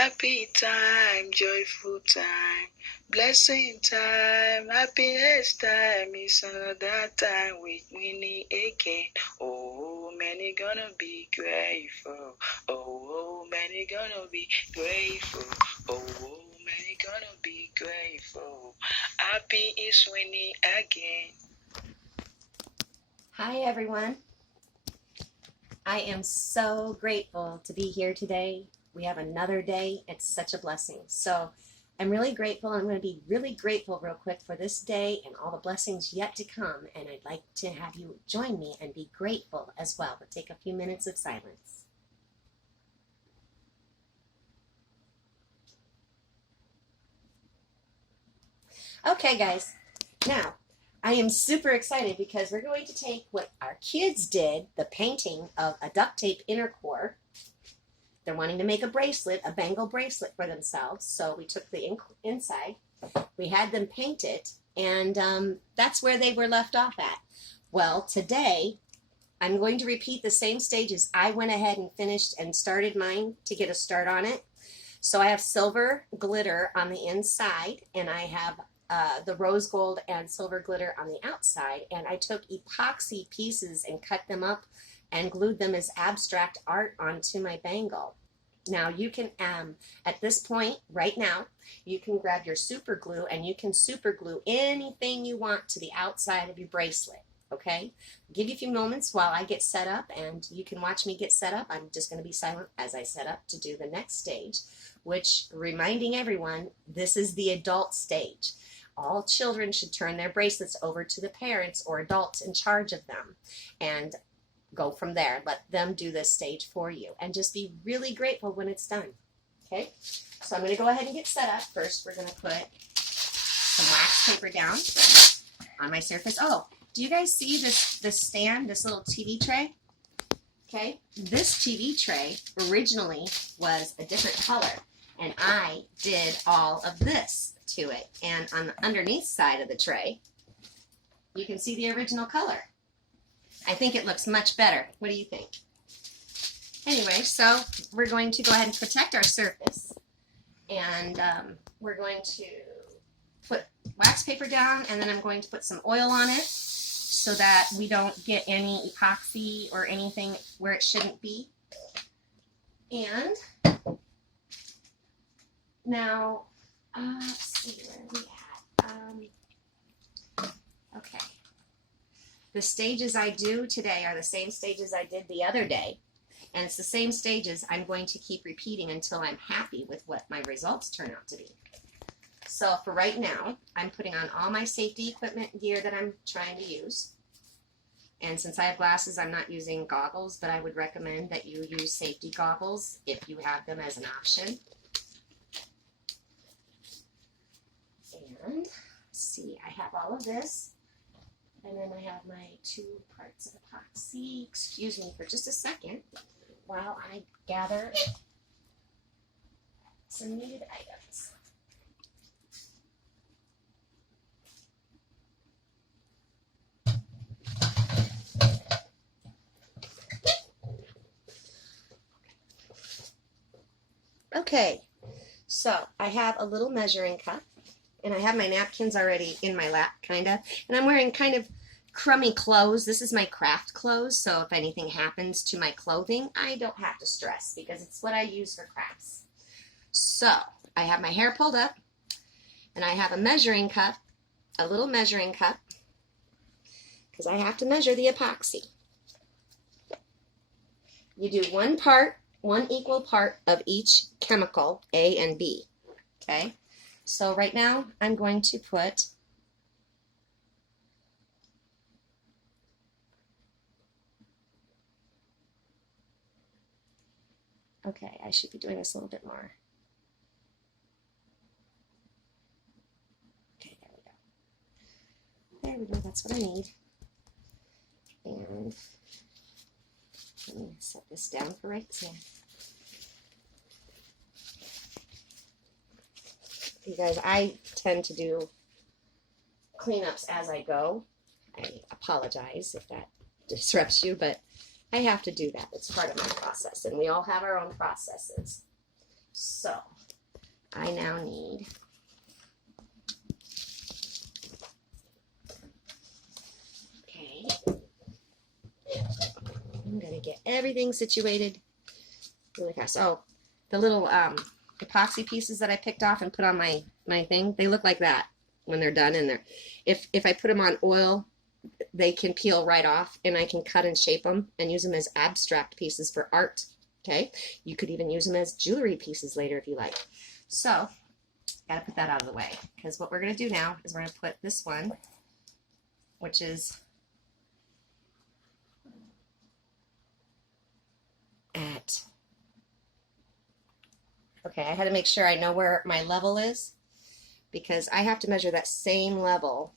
Happy time, joyful time, blessing time, happiness time. It's another time with Winnie again. Oh, many gonna be grateful. Oh, many gonna be grateful. Oh, many gonna be grateful. Happy is Winnie again. Hi everyone. I am so grateful to be here today. We have another day. It's such a blessing. So I'm really grateful. I'm going to be really grateful real quick for this day and all the blessings yet to come. And I'd like to have you join me and be grateful as well. But take a few minutes of silence. Okay, guys. Now, I am super excited because we're going to take what our kids did, the painting of a duct tape inner core. They're wanting to make a bracelet, a bangle bracelet for themselves. So we took the inside, we had them paint it, and that's where they were left off at. Well, today I'm going to repeat the same stages. I went ahead and finished and started mine to get a start on it. So I have silver glitter on the inside, and I have the rose gold and silver glitter on the outside, and I took epoxy pieces and cut them up and glued them as abstract art onto my bangle. Now you can, at this point, right now, you can grab your super glue and you can super glue anything you want to the outside of your bracelet, okay? I'll give you a few moments while I get set up, and you can watch me get set up. I'm just going to be silent as I set up to do the next stage, which, reminding everyone, this is the adult stage. All children should turn their bracelets over to the parents or adults in charge of them and go from there. Let them do this stage for you and just be really grateful when it's done. Okay, so I'm going to go ahead and get set up. First, we're going to put some wax paper down on my surface. Oh, do you guys see this stand, this little TV tray? Okay, this TV tray originally was a different color, and I did all of this to it. And on the underneath side of the tray, you can see the original color. I think it looks much better. What do you think? Anyway, so we're going to go ahead and protect our surface. And we're going to put wax paper down, and then I'm going to put some oil on it so that we don't get any epoxy or anything where it shouldn't be. And now, let's see, where are we at? Okay. The stages I do today are the same stages I did the other day. And it's the same stages I'm going to keep repeating until I'm happy with what my results turn out to be. So for right now, I'm putting on all my safety equipment gear that I'm trying to use. And since I have glasses, I'm not using goggles, but I would recommend that you use safety goggles if you have them as an option. And let's see, I have all of this. And then I have my 2 parts of epoxy. Excuse me for just a second while I gather some needed items. Okay, so I have a little measuring cup, and I have my napkins already in my lap, kind of, and I'm wearing kind of crummy clothes. This is my craft clothes, so if anything happens to my clothing, I don't have to stress because it's what I use for crafts. So I have my hair pulled up, and I have a measuring cup, a little measuring cup, because I have to measure the epoxy. You do one equal part of each chemical, A and B, okay? So right now, I'm going to put okay, I should be doing this a little bit more. Okay, there we go. There we go, that's what I need. And let me set this down for right now. You guys, I tend to do cleanups as I go. I apologize if that disrupts you, but I have to do that. It's part of my process, and we all have our own processes. So I now need I'm going to get everything situated really fast. Oh, the little epoxy pieces that I picked off and put on my thing, they look like that when they're done. And if I put them on oil, they can peel right off, and I can cut and shape them and use them as abstract pieces for art. Okay, you could even use them as jewelry pieces later if you like. So, gotta put that out of the way, because what we're gonna do now is we're gonna put this one, which is at, okay, I had to make sure I know where my level is, because I have to measure that same level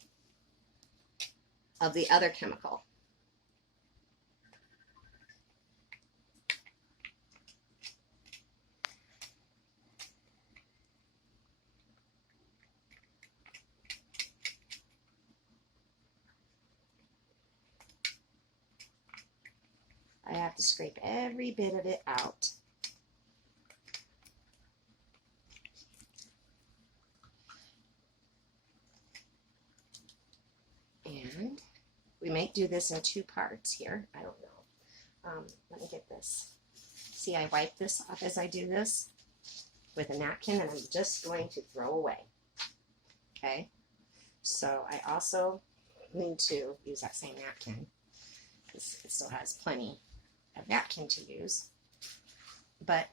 of the other chemical. I have to scrape every bit of it out. And we might do this in 2 parts here. I don't know. Let me get this. See, I wipe this off as I do this with a napkin, and I'm just going to throw away. Okay? So I also need to use that same napkin, because it still has plenty of napkin to use. But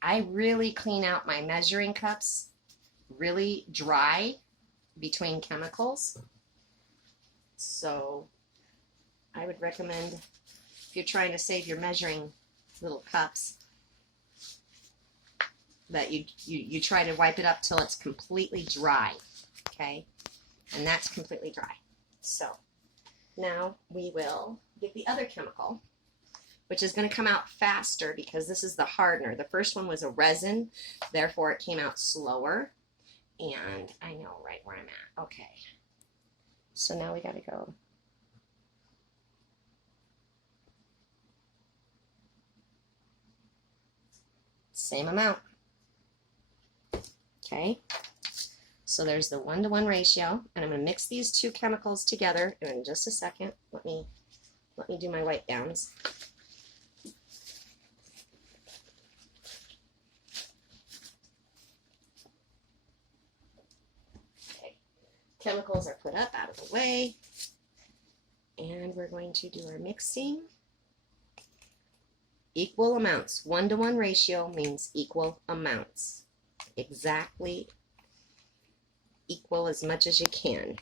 I really clean out my measuring cups really dry between chemicals. So I would recommend, if you're trying to save your measuring little cups, that you try to wipe it up till it's completely dry. Okay? And that's completely dry. So now we will get the other chemical, which is going to come out faster because this is the hardener. The first one was a resin, therefore it came out slower. And I know right where I'm at. Okay. So now we got to go. Same amount. Okay. So there's the 1-to-1 ratio, and I'm going to mix these 2 chemicals together in just a second. Let me do my wipe downs. Okay. Chemicals are put up out of the way, and we're going to do our mixing. Equal amounts. 1-to-1 ratio means equal amounts. Exactly equal as much as you can.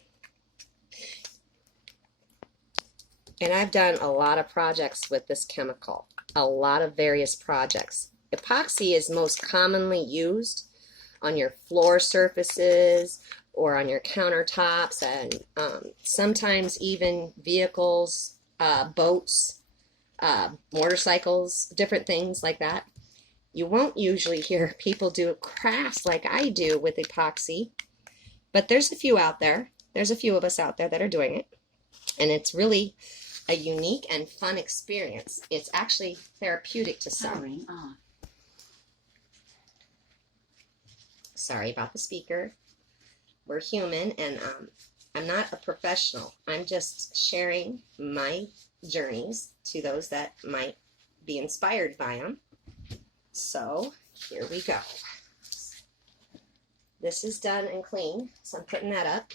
And I've done a lot of projects with this chemical, a lot of various projects. Epoxy is most commonly used on your floor surfaces or on your countertops, and sometimes even vehicles, boats, motorcycles, different things like that. You won't usually hear people do crafts like I do with epoxy, but there's a few out there. There's a few of us out there that are doing it, and it's really a unique and fun experience. It's actually therapeutic to some. Sorry about the speaker. We're human, and I'm not a professional. I'm just sharing my journeys to those that might be inspired by them. So here we go. This is done and clean, so I'm putting that up.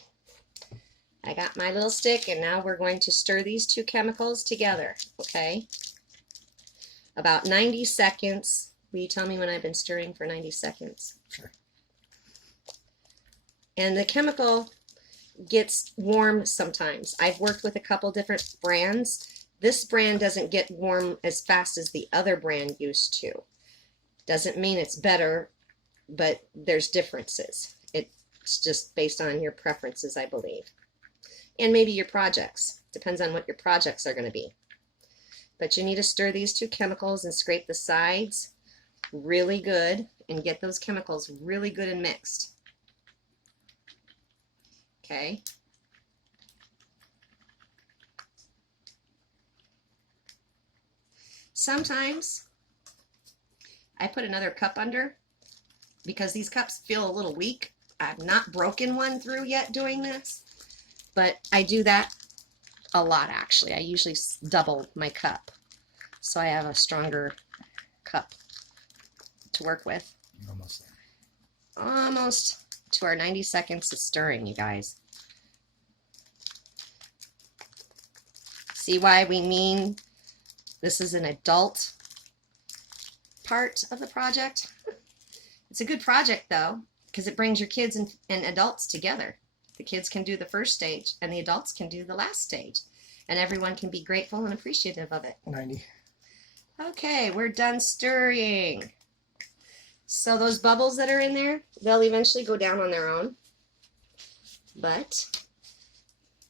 I got my little stick, and now we're going to stir these 2 chemicals together, okay? About 90 seconds. Will you tell me when I've been stirring for 90 seconds? Sure. And the chemical gets warm sometimes. I've worked with a couple different brands. This brand doesn't get warm as fast as the other brand used to. Doesn't mean it's better, but there's differences. It's just based on your preferences, I believe. And maybe your projects. Depends on what your projects are going to be. But you need to stir these 2 chemicals and scrape the sides really good and get those chemicals really good and mixed. Okay. Sometimes I put another cup under because these cups feel a little weak. I've not broken one through yet doing this, but I do that a lot actually. I usually double my cup, so I have a stronger cup to work with. Almost there. Almost to our 90 seconds of stirring, you guys. See why we mean this is an adult part of the project? It's a good project though, because it brings your kids and adults together. The kids can do the first stage and the adults can do the last stage, and everyone can be grateful and appreciative of it. 90. Okay, we're done stirring. So those bubbles that are in there, they'll eventually go down on their own. But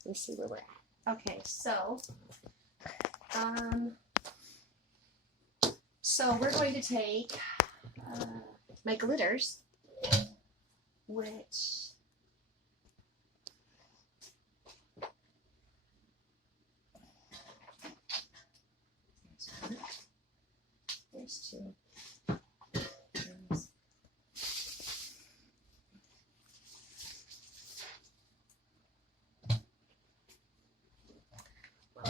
let's see where we're at. Okay, so we're going to take my glitters, which there's two.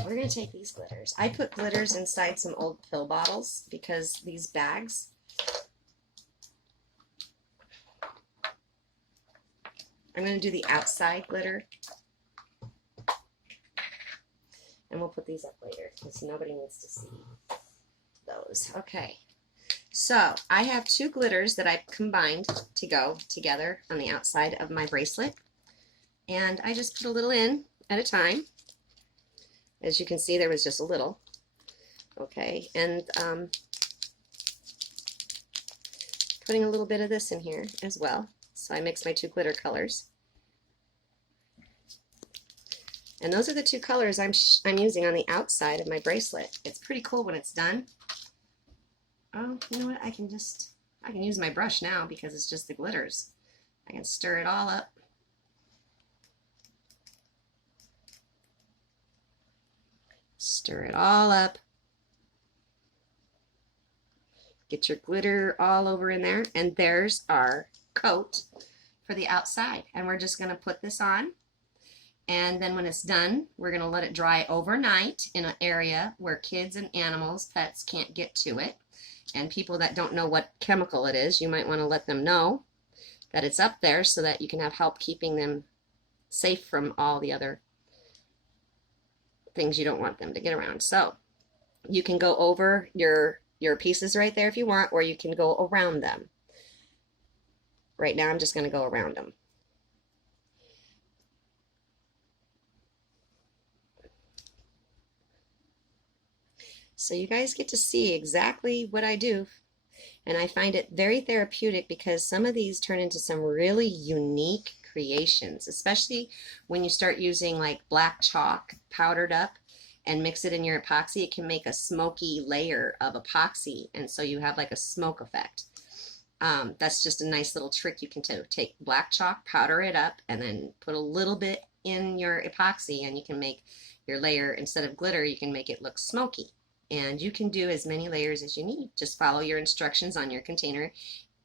We're going to take these glitters. I put glitters inside some old pill bottles because these bags, I'm going to do the outside glitter, and we'll put these up later because nobody needs to see those. Okay, so I have two glitters that I've combined to go together on the outside of my bracelet, and I just put a little in at a time. As you can see, there was just a little. Okay, and putting a little bit of this in here as well. So I mix my two glitter colors. And those are the two colors I'm using on the outside of my bracelet. It's pretty cool when it's done. Oh, you know what? I can use my brush now because it's just the glitters. I can stir it all up. Stir it all up. Get your glitter all over in there. And there's our coat for the outside. And we're just going to put this on. And then when it's done, we're going to let it dry overnight in an area where kids and animals, pets, can't get to it. And people that don't know what chemical it is, you might want to let them know that it's up there so that you can have help keeping them safe from all the other things you don't want them to get around. So you can go over your pieces right there if you want, or you can go around them. Right now I'm just going to go around them. So you guys get to see exactly what I do, and I find it very therapeutic because some of these turn into some really unique creations, especially when you start using like black chalk powdered up and mix it in your epoxy. It can make a smoky layer of epoxy, and so you have like a smoke effect. That's just a nice little trick you can do. Take black chalk, powder it up, and then put a little bit in your epoxy, and you can make your layer, instead of glitter, you can make it look smoky. And you can do as many layers as you need. Just follow your instructions on your container.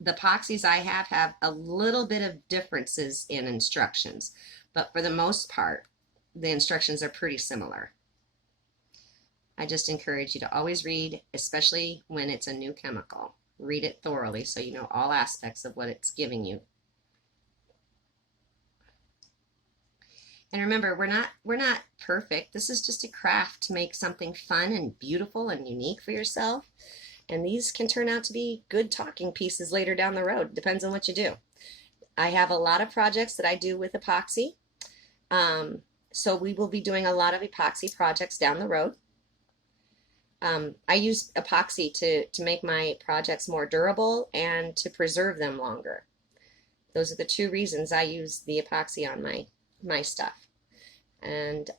The epoxies I have a little bit of differences in instructions, but for the most part, the instructions are pretty similar. I just encourage you to always read, especially when it's a new chemical. Read it thoroughly so you know all aspects of what it's giving you. And remember, we're not perfect. This is just a craft to make something fun and beautiful and unique for yourself. And these can turn out to be good talking pieces later down the road. Depends on what you do. I have a lot of projects that I do with epoxy. So we will be doing a lot of epoxy projects down the road. I use epoxy to make my projects more durable and to preserve them longer. Those are the two reasons I use the epoxy on my stuff. And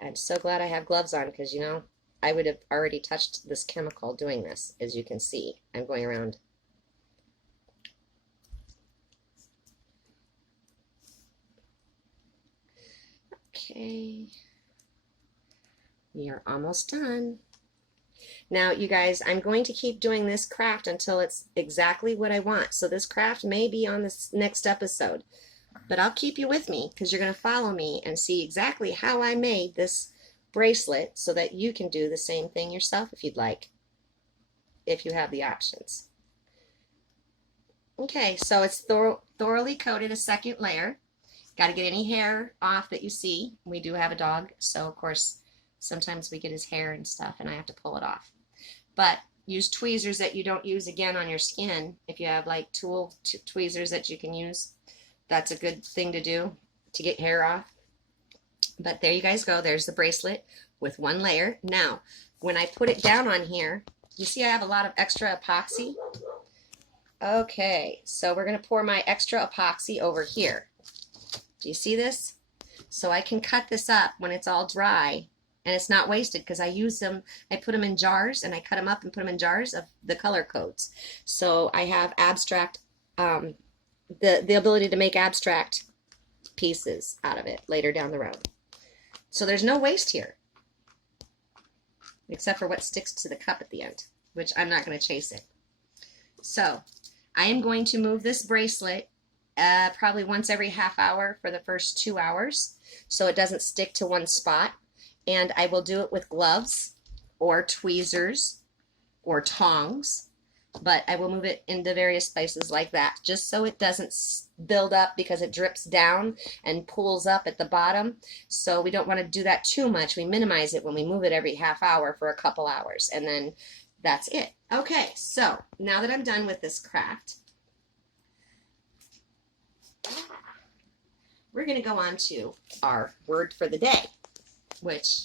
I'm so glad I have gloves on because, you know, I would have already touched this chemical doing this. As you can see, I'm going around. Okay. You're almost done. Now, you guys, I'm going to keep doing this craft until it's exactly what I want. So this craft may be on this next episode, but I'll keep you with me because you're going to follow me and see exactly how I made this bracelet so that you can do the same thing yourself if you'd like, if you have the options. Okay, so it's thoroughly coated a second layer. Got to get any hair off that you see. We do have a dog, so of course sometimes we get his hair and stuff and I have to pull it off. But use tweezers that you don't use again on your skin. If you have like tweezers that you can use, that's a good thing to do to get hair off. But there you guys go. There's the bracelet with one layer. Now, when I put it down on here, you see I have a lot of extra epoxy. Okay, so we're going to pour my extra epoxy over here. Do you see this? So I can cut this up when it's all dry and it's not wasted because I use them, I put them in jars and I cut them up and put them in jars of the color codes. So I have abstract, the ability to make abstract pieces out of it later down the road. So there's no waste here, except for what sticks to the cup at the end, which I'm not going to chase it. So I am going to move this bracelet probably once every half hour for the first 2 hours so it doesn't stick to one spot. And I will do it with gloves or tweezers or tongs, but I will move it into various places like that just so it doesn't build up because it drips down and pools up at the bottom. So we don't want to do that too much. We minimize it when we move it every half hour for a couple hours, and then that's it. Okay, so now that I'm done with this craft, we're going to go on to our word for the day, which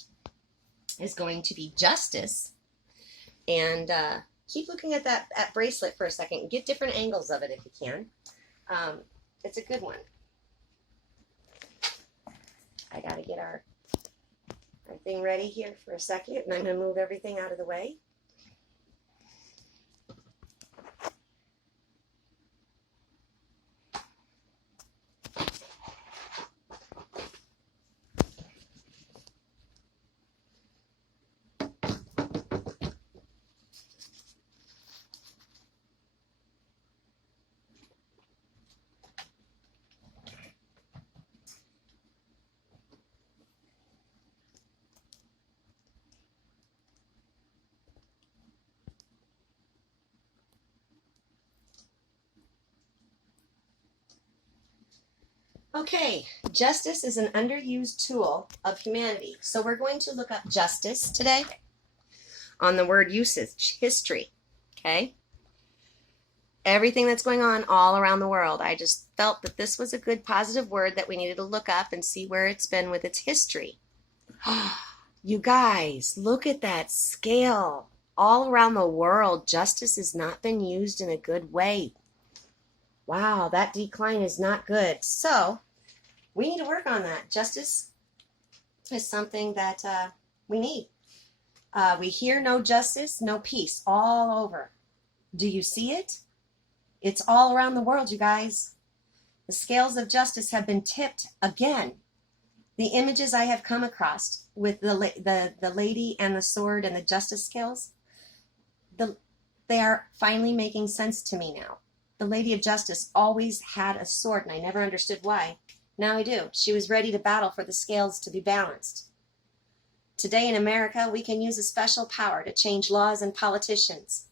is going to be justice. And keep looking at that bracelet for a second. Get different angles of it if you can. It's a good one. I got to get our thing ready here for a second, and I'm going to move everything out of the way. Okay, justice is an underused tool of humanity. So we're going to look up justice today on the word usage, history, okay? Everything that's going on all around the world. I just felt that this was a good positive word that we needed to look up and see where it's been with its history. You guys, look at that scale. All around the world, justice has not been used in a good way. Wow, that decline is not good. So we need to work on that. Justice is something that we need. We hear no justice, no peace all over. Do you see it? It's all around the world, you guys. The scales of justice have been tipped again. The images I have come across with the lady and the sword and the justice scales, they are finally making sense to me now. The Lady of Justice always had a sword, and I never understood why. Now I do. She was ready to battle for the scales to be balanced. Today in America, we can use a special power to change laws and politicians.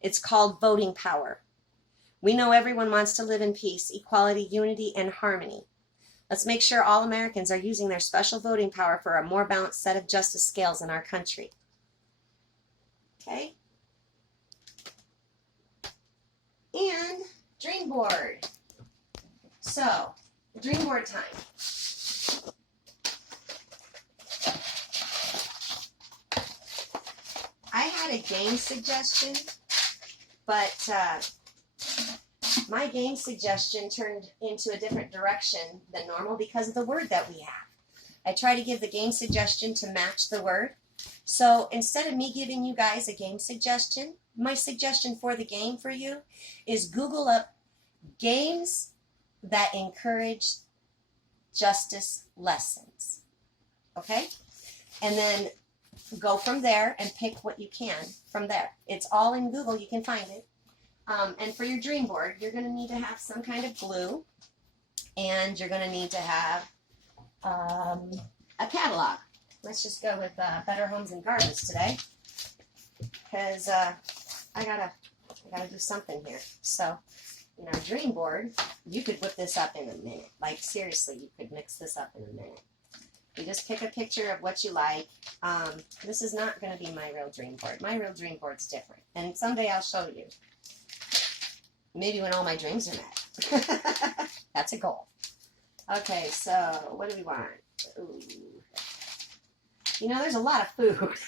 It's called voting power. We know everyone wants to live in peace, equality, unity, and harmony. Let's make sure all Americans are using their special voting power for a more balanced set of justice scales in our country. Okay? And Dreamboard. So, Dreamboard time. I had a game suggestion, but my game suggestion turned into a different direction than normal because of the word that we have. I try to give the game suggestion to match the word. So instead of me giving you guys a game suggestion, my suggestion for the game for you is Google up games that encourage justice lessons. Okay? And then go from there and pick what you can from there. It's all in Google. You can find it. And for your dream board, you're going to need to have some kind of glue, and you're going to need to have a catalog. Let's just go with Better Homes and Gardens today, because I gotta do something here. So, in our dream board, you could whip this up in a minute. Like, seriously, you could mix this up in a minute. You just pick a picture of what you like. This is not going to be my real dream board. My real dream board's different, and someday I'll show you. Maybe when all my dreams are met. That's a goal. Okay, so what do we want? Ooh. You know, there's a lot of food.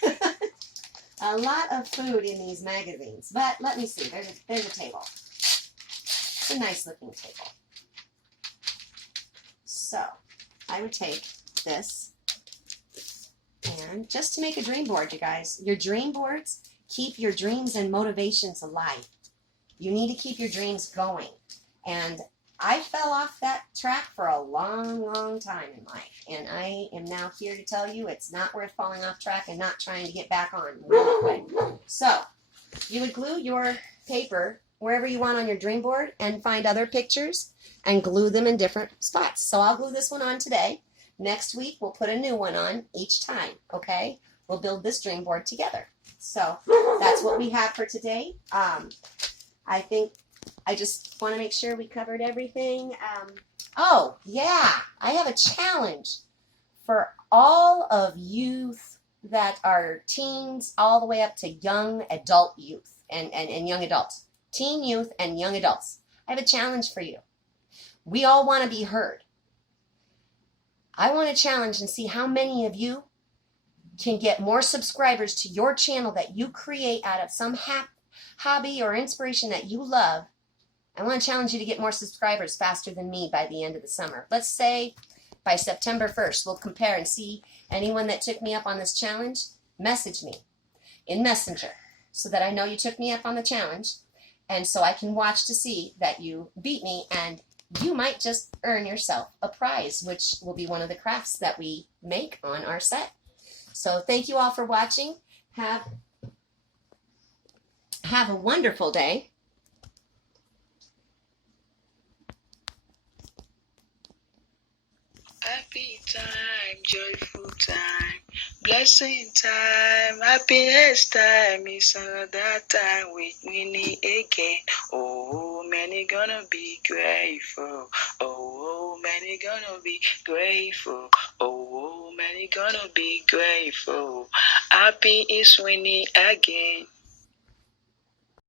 A lot of food in these magazines. But let me see. There's a table. It's a nice looking table. So I would take this, and just to make a dream board, you guys, your dream boards keep your dreams and motivations alive. You need to keep your dreams going. And I fell off that track for a long, long time in life. And I am now here to tell you it's not worth falling off track and not trying to get back on really quick. So, you would glue your paper wherever you want on your dream board and find other pictures and glue them in different spots. So I'll glue this one on today. Next week, we'll put a new one on each time, okay? We'll build this dream board together. So, that's what we have for today. I think I just want to make sure we covered everything. Oh, yeah, I have a challenge for all of youth that are teens all the way up to young adult youth and young adults. Teen youth and young adults. I have a challenge for you. We all want to be heard. I want to challenge and see how many of you can get more subscribers to your channel that you create out of some hobby or inspiration that you love. I want to challenge you to get more subscribers faster than me by the end of the summer. Let's say by September 1st, we'll compare and see anyone that took me up on this challenge, message me in Messenger so that I know you took me up on the challenge, and so I can watch to see that you beat me, and you might just earn yourself a prize, which will be one of the crafts that we make on our set. So thank you all for watching. Have a wonderful day. Happy time, joyful time, blessing time, happiness time. It's another time with Winnie again. Oh, many gonna be grateful. Oh, many gonna be grateful. Oh, many gonna be grateful. Happy is Winnie again.